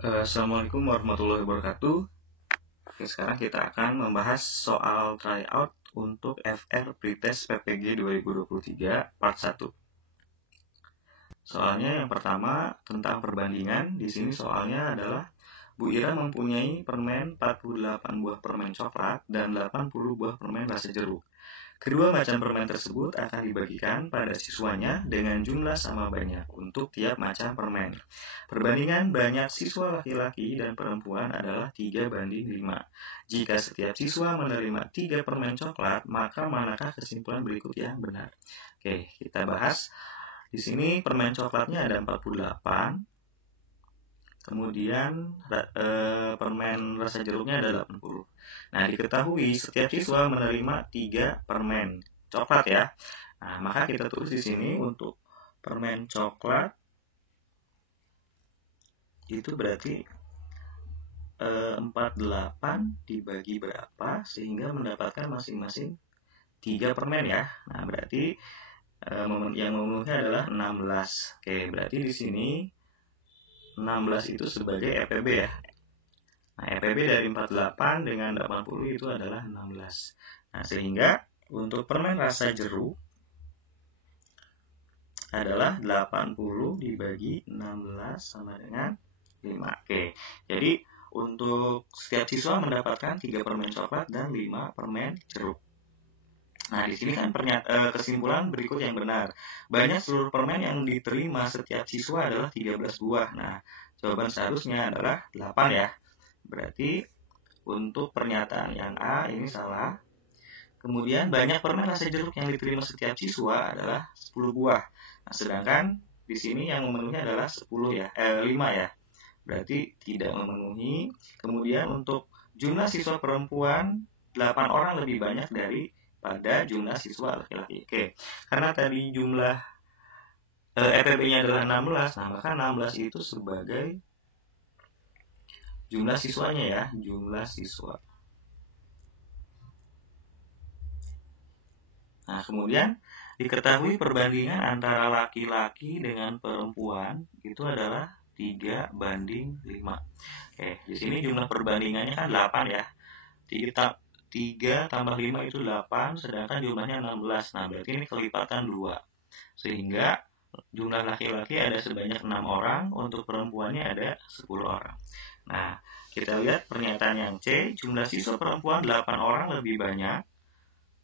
Assalamualaikum warahmatullahi wabarakatuh. Oke, sekarang kita akan membahas soal tryout untuk FR Pretest PPG 2023 part 1. Soalnya yang pertama tentang perbandingan. Di sini soalnya adalah Bu Ira mempunyai permen 48 buah permen coklat dan 80 buah permen rasa jeruk. Kedua macam permen tersebut akan dibagikan pada siswanya dengan jumlah sama banyak untuk tiap macam permen. Perbandingan banyak siswa laki-laki dan perempuan adalah 3:5. Jika setiap siswa menerima 3 permen coklat, maka manakah kesimpulan berikut yang benar? Oke, kita bahas. Di sini permen coklatnya ada 48. Kemudian permen rasa jeruknya ada 80. Nah, diketahui setiap siswa menerima 3 permen coklat ya. Nah, maka kita tulis di sini untuk permen coklat itu berarti 48 dibagi berapa sehingga mendapatkan masing-masing 3 permen ya. Nah, berarti yang memenuhi adalah 16. Oke, berarti di sini 16 itu sebagai EPB ya. Nah, EPB dari 48 dengan 80 itu adalah 16. Nah, sehingga untuk permen rasa jeruk adalah 80 dibagi 16 sama dengan 5. Oke, jadi untuk setiap siswa mendapatkan 3 permen coklat dan 5 permen jeruk. Nah, di sini kan kesimpulan berikut yang benar. Banyak seluruh permen yang diterima setiap siswa adalah 13 buah. Nah, jawaban seharusnya adalah 8 ya. Berarti untuk pernyataan yang A ini salah. Kemudian banyak permen rasa jeruk yang diterima setiap siswa adalah 10 buah. Nah, sedangkan di sini yang memenuhi adalah 5 ya. Berarti tidak memenuhi. Kemudian untuk jumlah siswa perempuan 8 orang lebih banyak daripada jumlah siswa laki-laki. Oke, karena tadi jumlah EPB-nya adalah 16, nah maka 16 itu sebagai jumlah siswanya ya, jumlah siswa. Nah, kemudian diketahui perbandingan antara laki-laki dengan perempuan itu adalah 3:5. Oke, di sini jumlah perbandingannya kan 8 ya. 3 tambah 5 itu 8, sedangkan jumlahnya 16. Nah, berarti ini kelipatan 2. Sehingga jumlah laki-laki ada sebanyak 6 orang, untuk perempuannya ada 10 orang. Nah, kita lihat pernyataan yang C, jumlah siswa perempuan 8 orang lebih banyak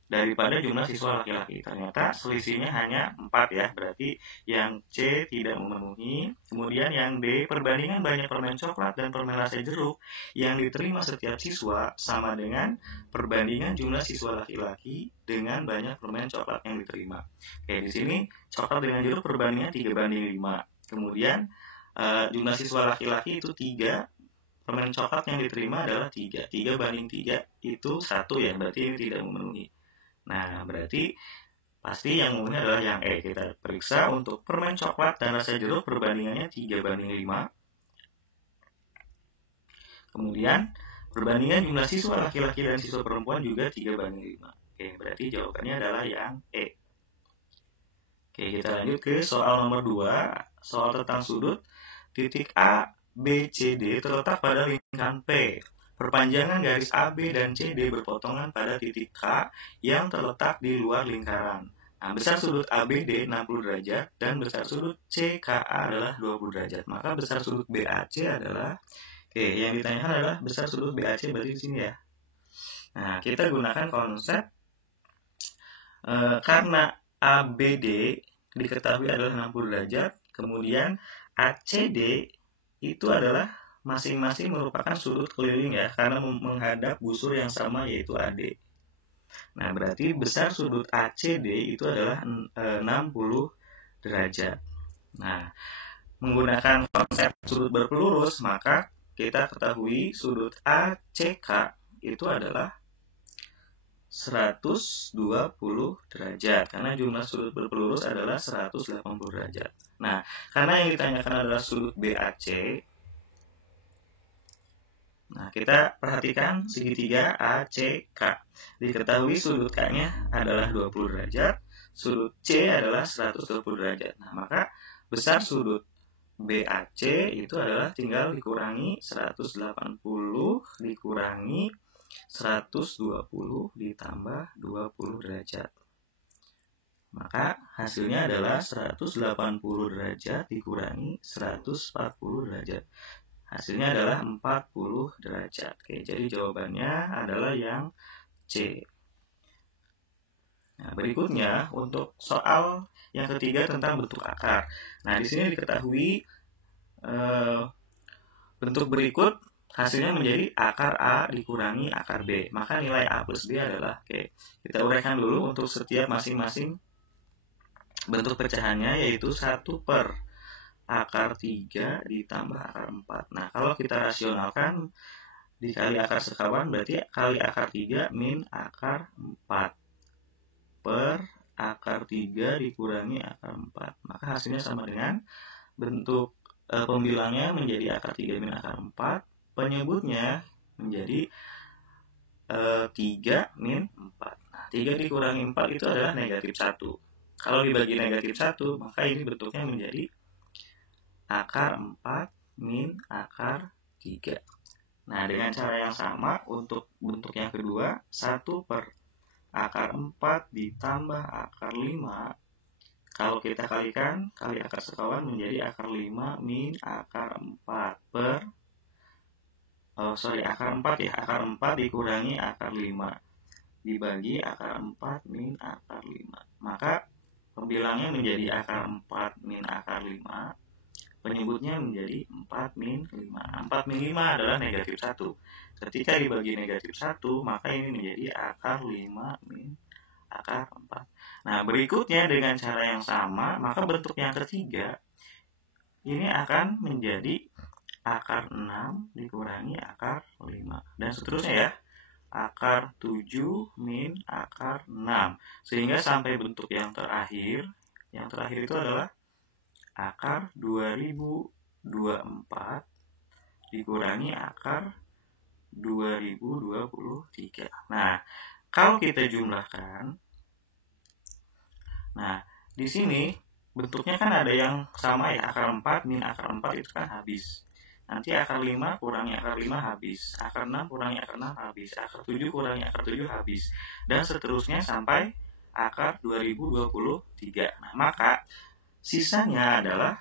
daripada jumlah siswa laki-laki. Ternyata selisihnya hanya 4 ya, berarti yang C tidak memenuhi. Kemudian yang D, perbandingan banyak permen coklat dan permen rasa jeruk yang diterima setiap siswa sama dengan perbandingan jumlah siswa laki-laki dengan banyak permen coklat yang diterima. Oke, di sini coklat dengan jeruk perbandingan 3:5. Kemudian jumlah siswa laki-laki itu 3, permen coklat yang diterima adalah 3. 3:3 itu 1 ya, berarti ini tidak memenuhi. Nah, berarti pasti yang memenuhi adalah yang E. Kita periksa untuk permen coklat dan rasa jeruk perbandingannya 3:5. Kemudian perbandingan jumlah siswa laki-laki dan siswa perempuan juga 3:5. Oke, berarti jawabannya adalah yang E. Oke, kita lanjut ke soal nomor 2. Soal tentang sudut. Titik A, B, C, D terletak pada lingkaran P. Perpanjangan garis AB dan CD berpotongan pada titik K yang terletak di luar lingkaran. Nah, besar sudut ABD 60 derajat dan besar sudut CKA adalah 20 derajat. Maka besar sudut BAC adalah, yang ditanyakan adalah besar sudut BAC berarti di sini ya. Nah, kita gunakan konsep karena ABD diketahui adalah 60 derajat, kemudian ACD itu adalah masing-masing merupakan sudut keliling ya, karena menghadap busur yang sama yaitu AD. Nah, berarti besar sudut ACD itu adalah 60 derajat. Nah, menggunakan konsep sudut berpelurus, maka kita ketahui sudut ACK itu adalah 120 derajat, karena jumlah sudut berpelurus adalah 180 derajat. Nah, karena yang ditanyakan adalah sudut BAC, nah, kita perhatikan segitiga ACK. Diketahui sudut K-nya adalah 20 derajat, sudut C adalah 120 derajat. Nah, maka besar sudut BAC itu adalah tinggal dikurangi 180 dikurangi 120 ditambah 20 derajat. Maka hasilnya adalah 180 derajat dikurangi 140 derajat. Hasilnya adalah 40 derajat. Oke, jadi jawabannya adalah yang C. Nah, berikutnya untuk soal yang ketiga tentang bentuk akar. Nah, di sini diketahui bentuk berikut hasilnya menjadi akar A dikurangi akar B. Maka nilai A plus B adalah, oke, kita uraikan dulu untuk setiap masing-masing bentuk pecahannya, yaitu 1 per akar 3 ditambah akar 4. Nah, kalau kita rasionalkan dikali akar sekawan, berarti kali akar 3 min akar 4 per akar 3 dikurangi akar 4. Maka hasilnya sama dengan bentuk pembilangnya menjadi akar 3 min akar 4, penyebutnya menjadi 3 min 4. Nah, 3 dikurangi 4 itu adalah negatif 1. Kalau dibagi negatif 1, maka ini bentuknya menjadi akar 4 min akar 3. Nah, dengan cara yang sama untuk bentuk yang kedua, 1 per akar 4 ditambah akar 5. Kalau kita kalikan, kali akar sekawan menjadi akar 5 min akar 4 per akar 4 ya, akar 4 dikurangi akar 5 dibagi akar 4 min akar 5. Maka pembilangnya menjadi akar 4 min akar 5, penyebutnya menjadi 4 min 5. 4 min 5 adalah negatif 1. Ketika dibagi negatif 1, maka ini menjadi akar 5 min akar 4. Nah, berikutnya dengan cara yang sama, maka bentuk yang ketiga ini akan menjadi akar 6 dikurangi akar 5. Dan seterusnya ya, akar 7 min akar 6. Sehingga sampai bentuk yang terakhir itu adalah akar 2024 dikurangi akar 2023. Nah, kalau kita jumlahkan, nah, di sini bentuknya kan ada yang sama ya, akar 4 min akar 4 itu kan habis. Nanti akar 5 kurangi akar 5 habis, akar 6 kurangi akar 6 habis, akar 7 kurangi akar 7 habis, dan seterusnya sampai akar 2023. Nah, maka sisanya adalah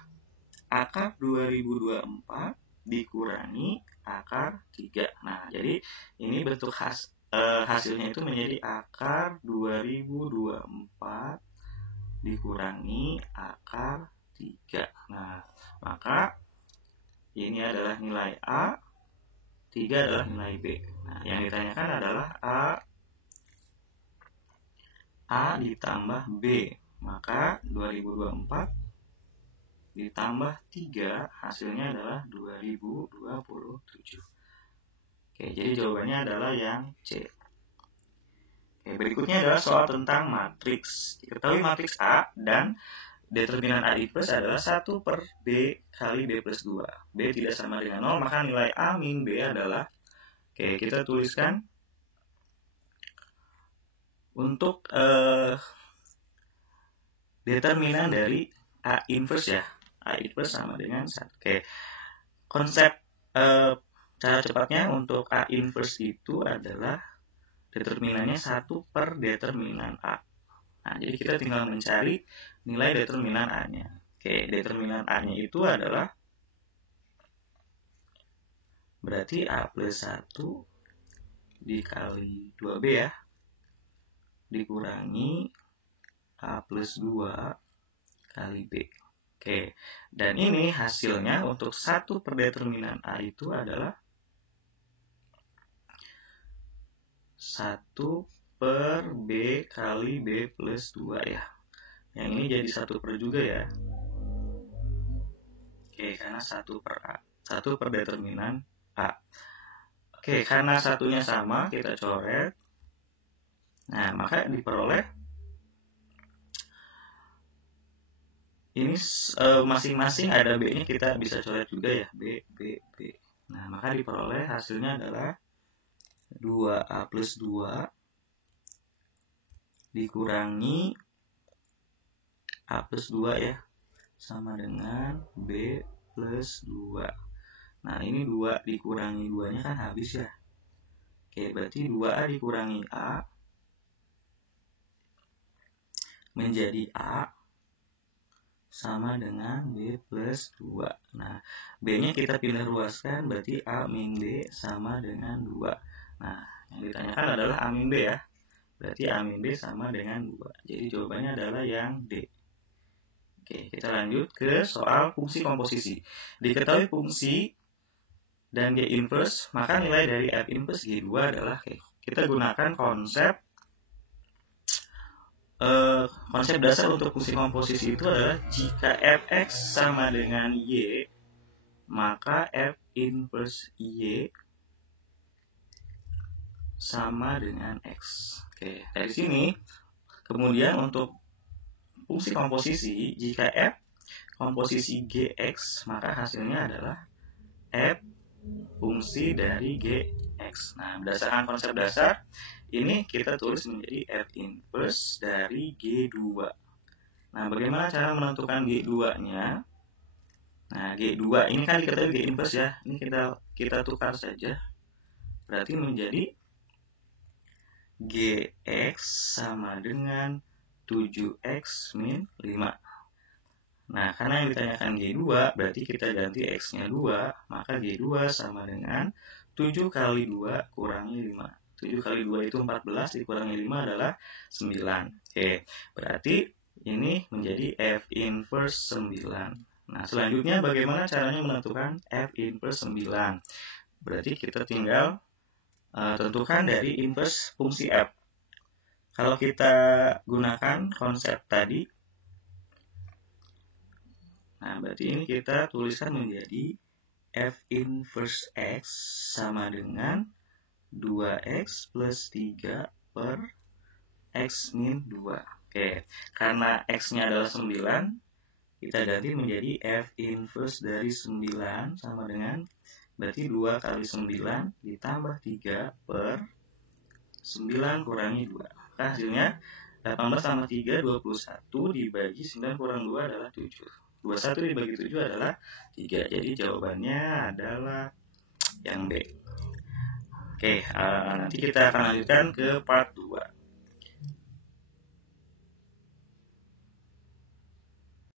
akar 2024 dikurangi akar 3. Nah, jadi ini bentuk hasilnya itu menjadi akar 2024 dikurangi akar 3. Nah, maka ini adalah nilai A, 3 adalah nilai B. Nah, yang ditanyakan adalah A ditambah B. Maka 2024 ditambah 3 hasilnya adalah 2027. Oke, jadi jawabannya adalah yang C. Oke, berikutnya adalah soal tentang matriks. Diketahui matriks A dan determinan A inverse adalah 1 per B kali B plus 2. B tidak sama dengan 0, maka nilai A min B adalah, oke, kita tuliskan untuk determinan dari A inverse ya. A inverse sama dengan 1. Oke, konsep cara cepatnya untuk A inverse itu adalah determinannya 1 per determinan A. Nah, jadi kita tinggal mencari nilai determinan A-nya. Oke, determinan A-nya itu adalah berarti A plus 1 dikali 2B ya, dikurangi A plus 2 kali B. Oke, dan ini hasilnya untuk 1 per determinan A itu adalah 1 per B kali B plus 2 ya. Yang ini jadi 1 per juga ya. Oke, karena 1 per A. 1 per determinan A. Oke, karena satunya sama, kita coret. Nah, maka diperoleh ini masing-masing ada B-nya, kita bisa coret juga ya. B, B, B. Nah, maka diperoleh hasilnya adalah 2A plus 2 dikurangi A plus 2 ya, sama dengan B plus 2. Nah, ini 2 dikurangi 2-nya kan habis ya. Oke, berarti 2A dikurangi A menjadi A sama dengan B plus 2. Nah, B-nya kita pindah ruaskan, berarti A min B sama dengan 2. Nah, yang ditanyakan adalah A min B ya. Berarti A min B sama dengan 2. Jadi jawabannya adalah yang D. Oke, kita lanjut ke soal fungsi komposisi. Diketahui fungsi dan G inverse, maka nilai dari F inverse G2 adalah, kita gunakan konsep dasar untuk fungsi komposisi itu adalah jika Fx sama dengan Y, maka F inverse Y sama dengan X. Oke, dari sini kemudian untuk fungsi komposisi, jika F komposisi Gx, maka hasilnya adalah F fungsi dari Gx. Nah, berdasarkan konsep dasar, ini kita tulis menjadi F inverse dari G2. Nah, bagaimana cara menentukan G2-nya? Nah, G2 ini kan diketahui G inverse ya. Ini kita tukar saja. Berarti menjadi Gx sama dengan 7x min 5. Nah, karena yang ditanyakan G2, berarti kita ganti X-nya 2, maka G2 sama dengan 7 kali 2 kurangi 5. 7 kali 2 itu 14, dikurangi 5 adalah 9. Oke, berarti ini menjadi F inverse 9. Nah, selanjutnya bagaimana caranya menentukan F inverse 9? Berarti kita tinggal tentukan dari inverse fungsi F. Kalau kita gunakan konsep tadi, nah, berarti ini kita tuliskan menjadi F inverse X sama dengan 2X plus 3 per X min 2. Oke, karena X-nya adalah 9, kita ganti menjadi F inverse dari 9 sama dengan, berarti 2 kali 9 ditambah 3 per 9 kurangi 2. Maka hasilnya 18 tambah 3, 21, dibagi 9 kurang 2 adalah 7. 21 dibagi 7 adalah 3. Jadi jawabannya adalah yang B. Oke, nanti kita akan lanjutkan ke part 2.